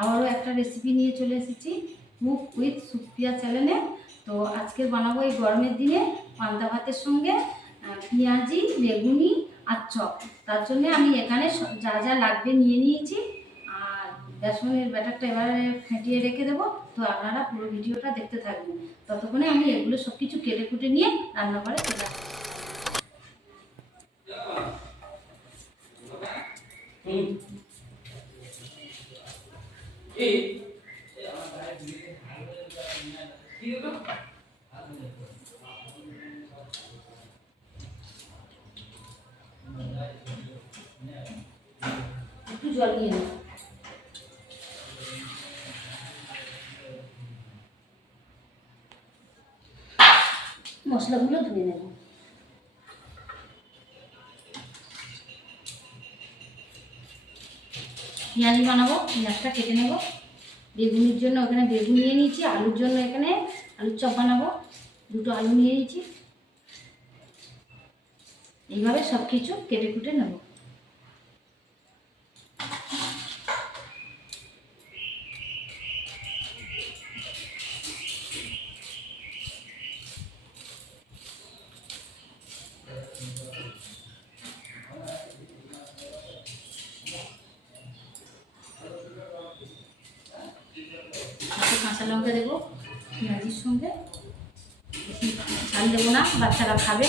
আবারও একটা রেসিপি নিয়ে চলে এসেছি কুক উইথ সুপ্রিয়া চ্যানেলে। তো আজকে বানাবো এই গরমের দিনে পান্তা ভাতের সঙ্গে পেঁয়াজি, বেগুনি আর চপ। তার জন্য আমি এখানে যা যা লাগবে নিয়ে নিয়েছি। আর বেসনের ব্যাটারটা এবারে ফেটিয়ে রেখে দেবো। তো আপনারা পুরো ভিডিওটা দেখতে থাকবেন। ততক্ষণে আমি এগুলো সব কিছু কেটে কুটে নিয়ে রান্নাঘরে চলে আসবো। একটু জল নিয়ে নেব। মশলাগুলো ধুয়ে নেব। পেঁয়াজি বানাবো, পেঁয়াজটা কেটে নেব। বেগুনির জন্য ওখানে বেগুন নিয়ে নিয়েছি, আলুর জন্য এখানে আলুর চপ বানাবো, দুটো আলু নিয়ে নিয়েছি। এইভাবে সব কিছু কেটে কুটে নেব। কাঁচা লঙ্কা দেবো পেঁয়াজির সঙ্গে, ঝাল দেবো না, বাচ্চারা খাবে।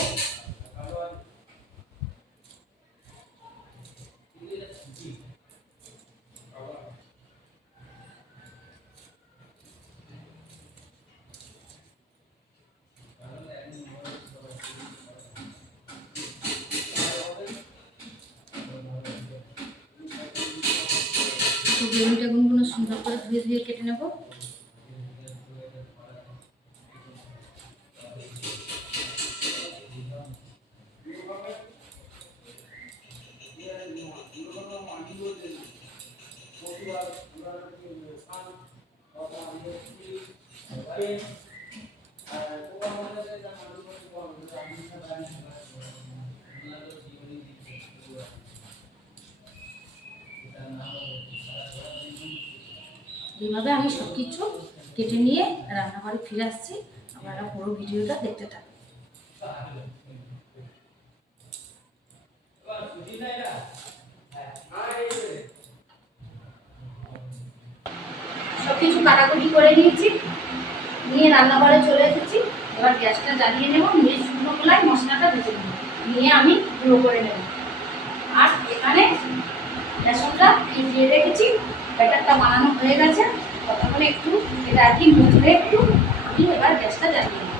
তো বেগুনটা গুনগুলো সুন্দর করে ধুয়ে ধুয়ে কেটে নেব। এইভাবে আমি সব কিছু কেটে নিয়ে রান্নাঘরে ফিরে আসছি। আপনারা পুরো ভিডিওটা দেখতে থাকুন। সব কিছু কাটাকুটি করে নিয়েছি, নিয়ে রান্নাঘরে চলে এসেছি। এবার গ্যাসটা জ্বালিয়ে নেব, নিয়ে শুকনো খোলায় মশলাটা ভেজে নেব, নিয়ে আমি গুঁড়ো করে নেব। আর এখানে বেসনটা ভিজিয়ে রেখেছি, ব্যাটারটা বানানো হয়ে গেছে। ততক্ষণে একটু এটা আর কি মুছলে একটু আমি এবার গ্যাসটা জ্বালিয়ে নেব।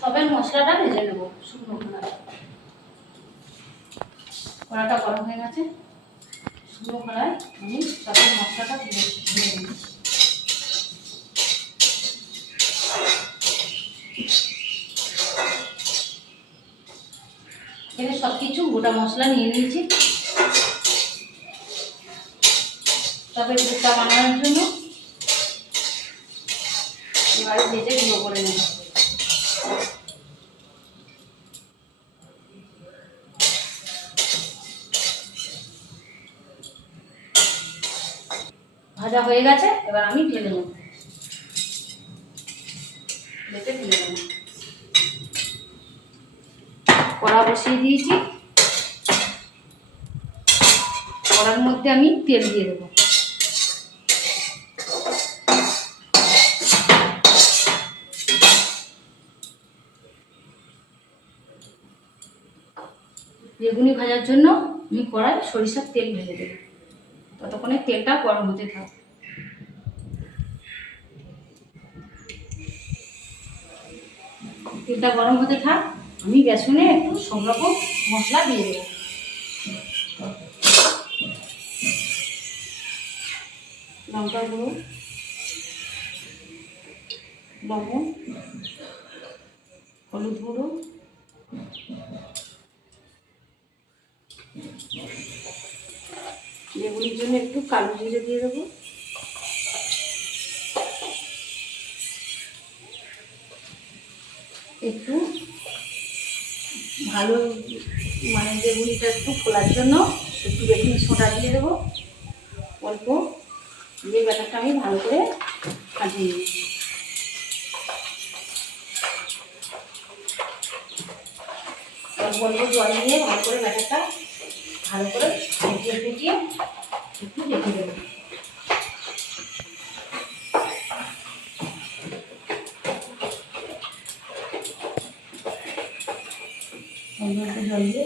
তবে মশলাটা ভেজে নেব শুকনো খোলায়। কড়াটা গরম হয়ে গেছে, শুকনো খোলায় আমি সবের মশলাটা ভেজে নেব। এখানে সব কিছু গোটা মশলা নিয়ে নিয়েছি তবে কুকটা বানানোর জন্য। এবারে ভেজে গুঁড়ো করে নেব। ভাজা হয়ে গেছে, এবার আমি ঢেলে নেব, ঢেলে তুলে নেব। কড়া বসিয়ে দিয়েছি, কড়ার মধ্যে আমি তেল দিয়ে দেবো। বেগুনি ভাজার জন্য আমি কড়াই সরিষার তেল ঢেলে দেবো। ততক্ষণে তেলটা গরম হতে থাক। তেলটা গরম হতে থাক, আমি বেসনে একটু সব রকম মশলা দিয়ে দেবো। লঙ্কা গুঁড়ো, লবণ, হলুদ গুঁড়ো, বেগুনির জন্য একটু কালো জিরে দিয়ে দেবো, একটু ভালো মানে বেগুনিটা একটু ফোলার জন্য একটু বেকিং সোডা দিয়ে দেবো অল্প, দিয়ে ব্যাটারটা আমি ভালো করে কাটিয়ে নেব। অল্প অল্প জল দিয়ে ভালো করে ব্যাটারটা ভালো করে ফুটিয়ে ফুটিয়ে একটু রেখে দেবো। অল্প অল্প জল দিয়ে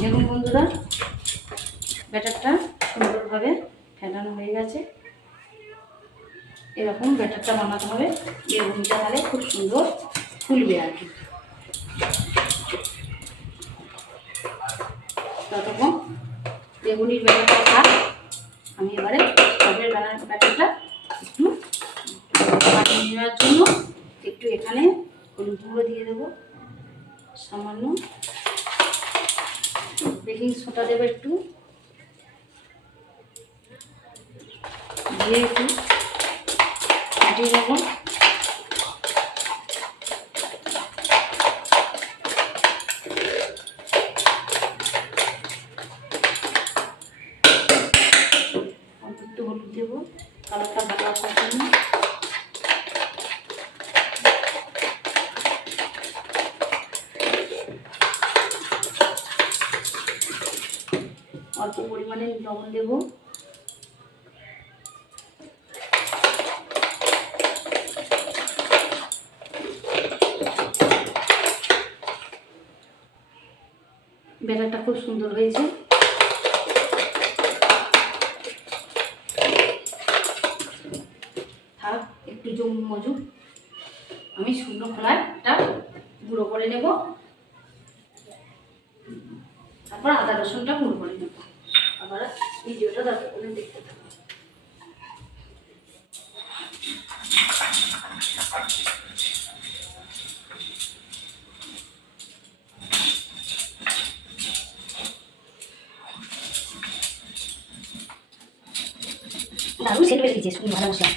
দেখুন বন্ধুরা, ব্যাটারটা সুন্দরভাবে ফেটানো হয়ে গেছে। এরকম ব্যাটারটা বানাতে হবে, বেগুনিটা তাহলে খুব সুন্দর ফুলবে আর কি। ততক্ষণ বেগুনির ব্যাটারটা থাক, আমি এবারে স্টবের ব্যাটারটা একটু বানিয়ে নেওয়ার জন্য একটু এখানে হলুদ গুঁড়ো দিয়ে দেবো, সামান্য বেকিং সোডা দেবো একটু, দিয়ে একটু ফাটিয়ে নেব। অল্প একটু হলুদ দেবো কালারটা ভালো আসার জন্য। অল্প পরিমাণে লবণ দেবো, ব্যাটারটা খুব সুন্দর হয়েছে। থাক একটু মজুদ, আমি শুকনো খোলাটা গুঁড়ো করে নেব, তারপর আদা রসুনটা গুঁড়ো করে নেব। আবার ভিডিওটা দরকার করে দেখতে থাকবো। দারুণ সেট হয়ে গেছে, শুকনো ভাজা মশলা।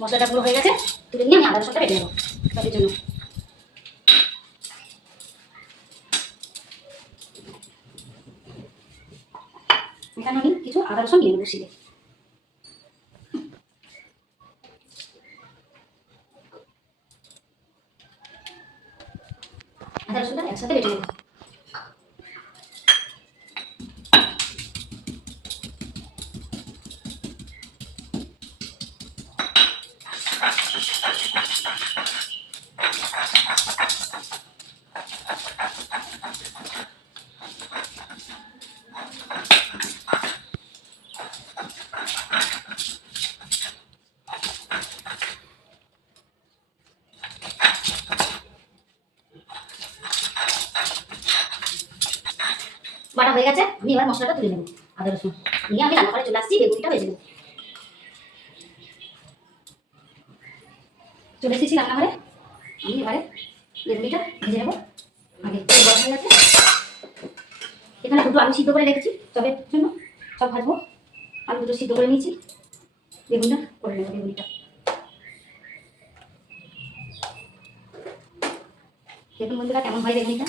মশলাটা পুরো হয়ে গেছে, তুলে নিয়ে আমি আদা রসুনটা বেটে নেবো তাদের জন্য। এখানে আমি কিছু আদা রসুন নিয়ে নেবো শিলে। আদা রসুনটা একসাথে বেটে নেবো। বাটা হয়ে গেছে, আমি এবার মশলাটা তুলে নেবো। আদা রসুন নিয়ে আমি রান্নাঘরে চলে আসছি, বেগুনিটা ভেজে নেবো। চলে এসেছি রান্নাঘরে, আমি এবারে বেগুনিটা ভেজে নেবো। আগে তেল গরম হয়ে গেছে, এখানে দুটো আলু সিদ্ধ করে রেখেছি চপের জন্য, চপ ভাজবো। আলু দুটো সিদ্ধ করে নিয়েছি, বেগুনটা করে নেবো। বেগুনিটা দেখুন বন্ধুরা কেমন হয় বেগুনিটা।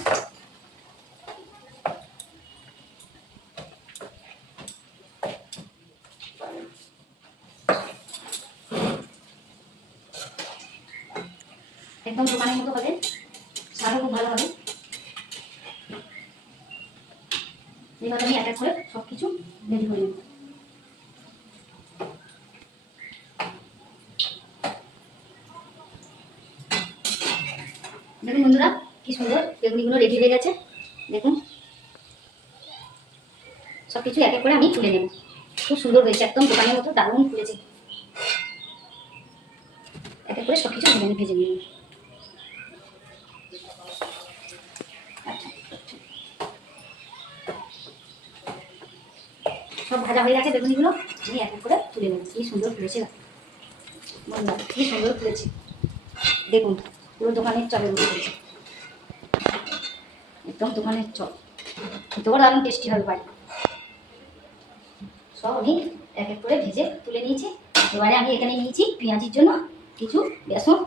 একদম দোকানের মতো হবে, স্বাদও খুব ভালো হবে। এবার আমি এক এক করে সব কিছু রেডি করে নেব। দেখুন বন্ধুরা কি সুন্দর বেগুনিগুলো রেডি হয়ে গেছে। দেখুন সব কিছু এক এক করে আমি তুলে নেব। খুব সুন্দর হয়েছে, একদম দোকানের মতো দারুণ ফুলেছে। এক এক করে সব কিছু ভেজে নিন। সব ভাজা হয়ে গেছে বেগুনিগুলো, আমি এক এক করে তুলে নেব। কি সুন্দর ফুলেছে বন্ধুরা, কি সুন্দর ফুলেছে। দেখুন পুরো দোকানের চপের মতো ফুলেছে, একদম দোকানের চপ। খেতেও দারুণ টেস্টি হবে বাড়ি। সব আমি এক এক করে ভেজে তুলে নিয়েছি। এবারে আমি এখানে নিয়েছি পেঁয়াজির জন্য কিছু বেসন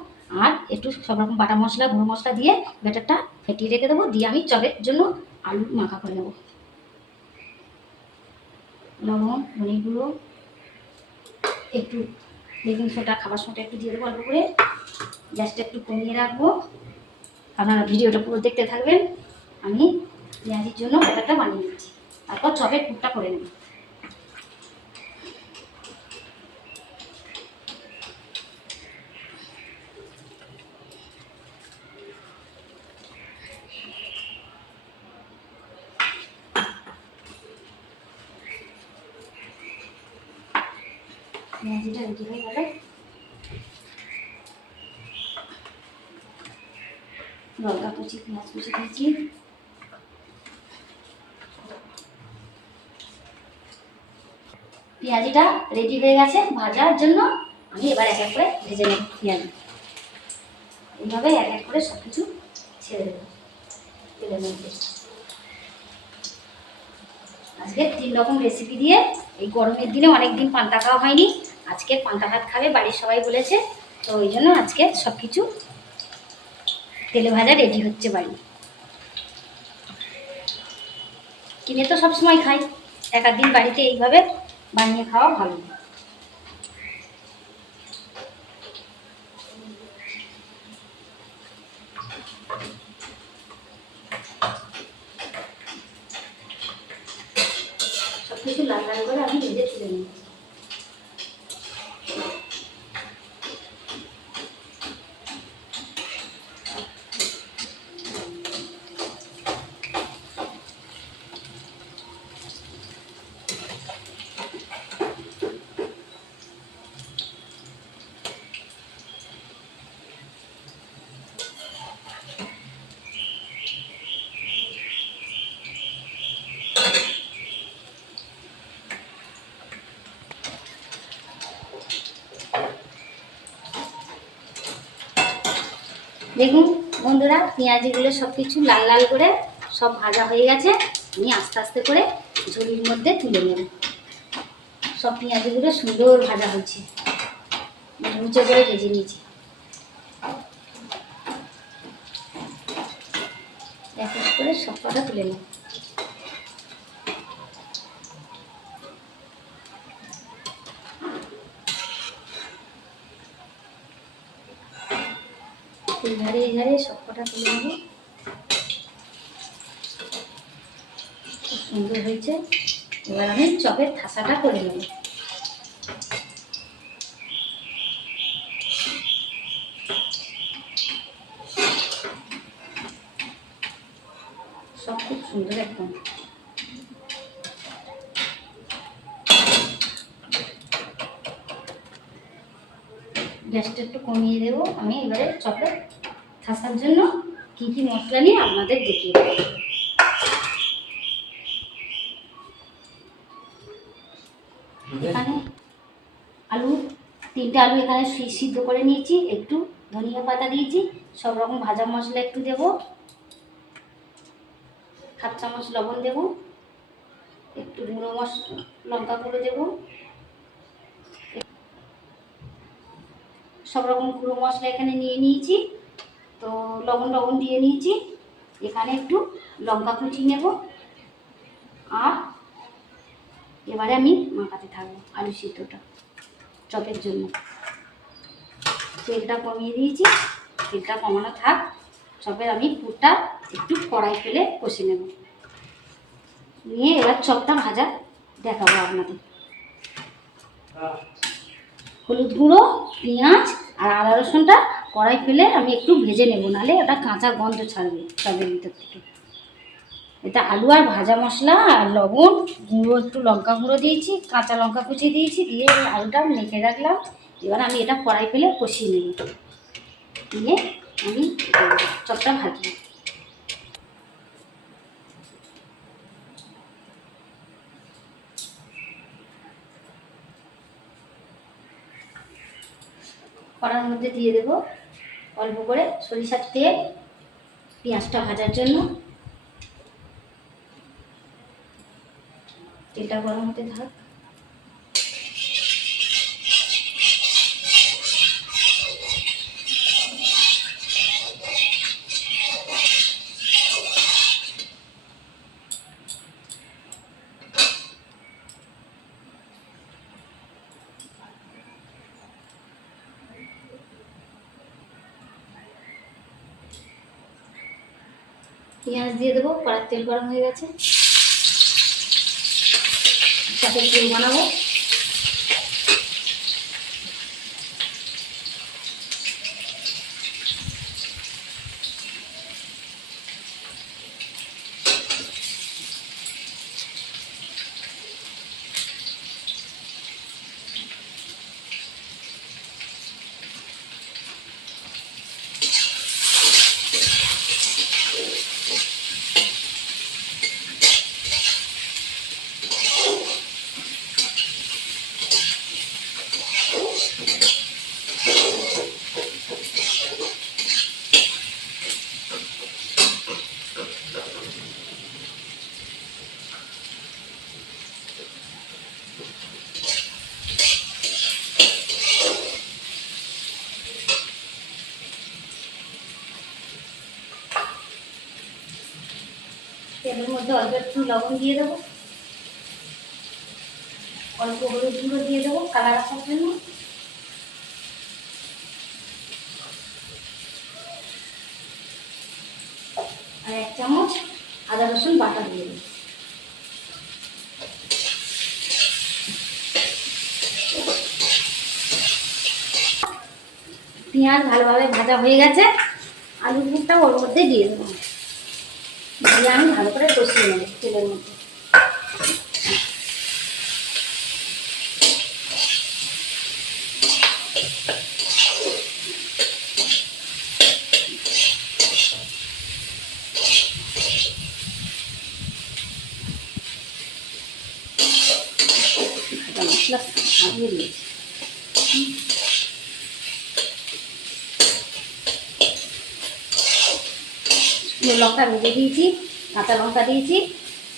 আর একটু সব রকম বাটা মশলা গুঁড়ো মশলা দিয়ে ব্যাটারটা ফেটিয়ে রেখে দেবো। দিয়ে আমি চপের জন্য আলু মাখা করে নেবো। লবণ, ধনে গুঁড়ো, একটু বেকিং সোডা, খাবার সোডা একটু দিয়ে দেবো অল্প করে। গ্যাসটা একটু কমিয়ে রাখবো। আপনারা ভিডিওটা পুরো দেখতে থাকবেন। আমি পেঁয়াজির জন্য ব্যাটারটা বানিয়ে নিচ্ছি, তারপর চপের পুরটা করে নেব। পেঁয়াজিটা রেডি হয়ে গেলে লঙ্কা কুচি, পেঁয়াজ কুচি দিয়েছি। পেঁয়াজিটা রেডি হয়ে গেছে ভাজার জন্য। আমি এবার এক এক করে ভেজে নেব পেঁয়াজি। এইভাবে এক এক করে সব কিছু ছেড়ে দেবো তেলের মধ্যে। আজকে 3 রকম রেসিপি দিয়ে, এই গরমের দিনে অনেক দিন পান্তা খাওয়া হয়নি, আজকে পান্তা ভাত খাবে বাড়ির সবাই বলেছে, তো ওই জন্য আজকে সব কিছু তেলে ভাজা রেডি হচ্ছে বাড়ি। কিনে তো সব সময় খাই, এক আধ দিন বাড়িতে এইভাবে বানিয়ে খাওয়া ভালো। সব কিছু লাল লাল করে আমি ভেজে তুলে নিই। দেখুন বন্ধুরা পেঁয়াজিগুলো সব কিছু লাল লাল করে সব ভাজা হয়ে গেছে। আমি আস্তে আস্তে করে ঝুড়ির মধ্যে তুলে নেব। সব পেঁয়াজিগুলো সুন্দর ভাজা হয়েছে, মুচে করে ভেজে নিয়েছি। এক এক করে সব কটা তুলে নেব। এইভাবে এইভাবে সব কটা তুলে নেব। খুব সুন্দর হয়েছে। এবার আমি চপের থাসাটা করে নেব। সব খুব সুন্দর একদম। গ্যাসটা একটু কমিয়ে দেবো। আমি এবারে চপের থাসার জন্য কি কি মশলা নিয়ে আপনাদের দেখিয়ে দেবো। এখানে আলু, 3টে আলু এখানে সিদ্ধ করে নিয়েছি। একটু ধনিয়া পাতা দিয়েছি। সব রকম ভাজা মশলা একটু দেবো। 1/2 চামচ লবণ দেবো। একটু গুঁড়ো মশলা লঙ্কা গুঁড়ো দেবো। সব রকম গুঁড়ো মশলা এখানে নিয়ে নিয়েছি। তো লবণ দিয়ে নিয়েছি। এখানে একটু লঙ্কা কুচি নেব। আর এবারে আমি মাখাতে থাকবো আলু সিদ্ধটা চপের জন্য। তেলটা কমিয়ে দিয়েছি, তেলটা কমানো থাক। চপের আমি পুরটা একটু কড়াই ফেলে কষে নেব। নিয়ে এবার চপটা ভাজা দেখাবো আপনাদের। হলুদ গুঁড়ো, পেঁয়াজ আর আদা রসুনটা কড়াই ফেলে আমি একটু ভেজে নেব, নাহলে ওটা কাঁচা গন্ধ ছাড়বে চালের ভিতর থেকে। এটা আলু আর ভাজা মশলা আর লবণ গুঁড়ো, একটু লঙ্কা গুঁড়ো দিয়েছি, কাঁচা লঙ্কা কুচিয়ে দিয়েছি, দিয়ে আলুটা মেখে রাখলাম। এবার আমি এটা কড়াই ফেলে কষিয়ে নেব, নিয়ে আমি চপটা ভাজবো। কড়ার মধ্যে দিয়ে দেব অল্প করে সরিষার তেল, পেঁয়াজটা ভাজার জন্য। তেলটা গরম হতে থাক। পেঁয়াজ দিয়ে দেবো, কড়ার তেল গরম হয়ে গেছে, সাথে তেল বানাবো। তেলের মধ্যে অল্প একটু লবণ দিয়ে দেবো, অল্প হলুদ গুঁড়ো দিয়ে দেবো কালার আসার জন্য, আর 1 চামচ আদা রসুন বাটা দিয়ে দেবো। পেঁয়াজ ভালোভাবে ভাজা হয়ে গেছে, আলুর পুরটা ওর মধ্যে দিয়ে দেবো, দিয়ে আমি ভালো করে কষিয়ে নেব তেলের মধ্যে। মশলা ছাড়িয়ে দিয়েছি, লঙ্কা ভেজে দিয়েছি, কাঁচা লঙ্কা দিয়েছি,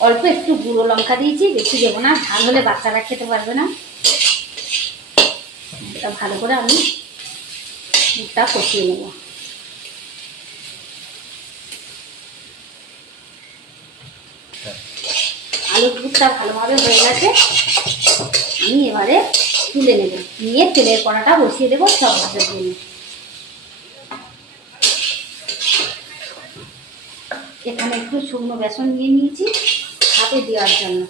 অল্প একটু গুঁড়ো লঙ্কা দিয়েছি, বেশি দেবো না, ঝাল হলে বাচ্চারা খেতে পারবে না। এটা ভালো করে আমি দুধটা কষিয়ে নেব। আলুর দুধটা ভালোভাবে হয়ে গেছে, আমি এবারে তুলে নেব, নিয়ে তেলের কড়াটা বসিয়ে দেবো চপ ভাজার জন্য। এখানে একটু শুকনো বেসন নিয়ে নিয়েছি হাতে দেওয়ার জন্য,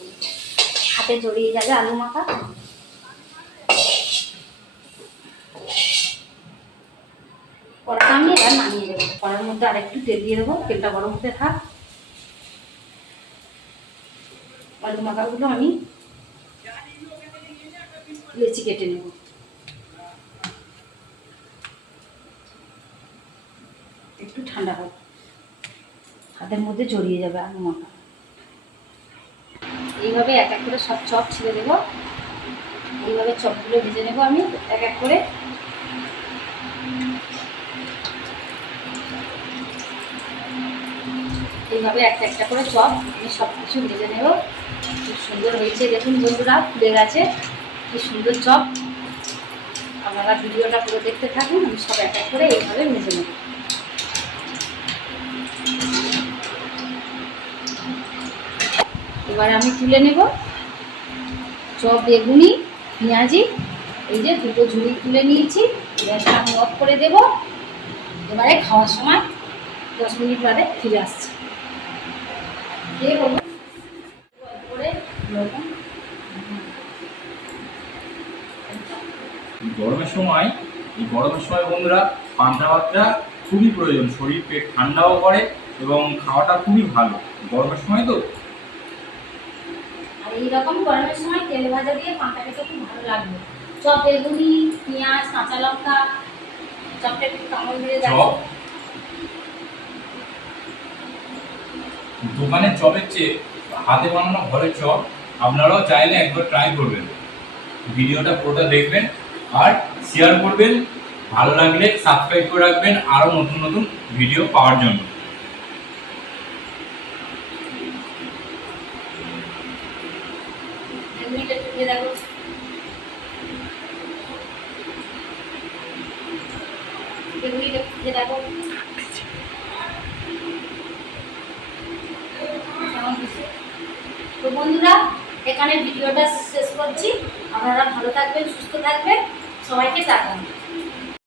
হাতে জড়িয়ে যাবে আলু মাখা। কড়াটা আমি এবার নামিয়ে দেবো, কড়ার মধ্যে আরেকটু তেল দিয়ে দেবো, তেলটা গরম হতে থাক। আলু মাখাগুলো আমি লেচি কেটে নেব। একটু ঠান্ডা হোক, হাতের মধ্যে জড়িয়ে যাবে আলু মাখা। এইভাবে এক এক করে সব চপ ছেড়ে দেবো, এইভাবে চপগুলো ভেজে নেব আমি এক এক করে। এইভাবে একটা একটা করে চপ আমি সব কিছু ভেজে নেব। খুব সুন্দর হয়েছে, দেখুন বন্ধুরা, ফুলে গেছে, কি সুন্দর চপ। আপনারা ভিডিওটা পুরো দেখতে থাকুন, আমি সব এক এক করে এইভাবে ভেজে নেব। এবার আমি তুলে নেব চপ, বেগুনি, পেঁয়াজি, এই যে দুটো ঝুড়ি তুলে নিয়েছি। গ্যাসটা আমি অফ করে দেব। এবারে খাওয়ার সময় 10 মিনিট বাদে ফিরে আসছি। গরমের সময় এই গরমের সময় বন্ধুরা পান্তা ভাতটা খুবই প্রয়োজন, শরীর পেট ঠান্ডাও করে এবং খাওয়াটা খুবই ভালো গরমের সময় তো। আর এইরকম গরমের সময় তেল ভাজা দিয়ে পান্তা খেতে খুব ভালো লাগবে। চপ, বেগুনি, পেঁয়াজ, কাঁচা লঙ্কা, চপটা একটু কামড় দিয়ে চপ দেখো। দোকানের চপের চেয়ে হাতে বানানো ঘরের চপ আপনারাও চাইলে একবার ট্রাই করবেন। ভিডিওটা পুরোটা দেখবেন আর শেয়ার করবেন, ভালো লাগলে সাবস্ক্রাইব করে রাখবেন আরও নতুন নতুন ভিডিও পাওয়ার জন্য। বেগুনিটা একটু দিয়ে দেখো। বেগুনিটা একটু দিয়ে দেখো কেমন হয়েছে। তো বন্ধুরা, এখানে ভিডিওটা শেষ করছি। আপনারা ভালো থাকবেন, সুস্থ থাকবেন, সবাইকে টাটা।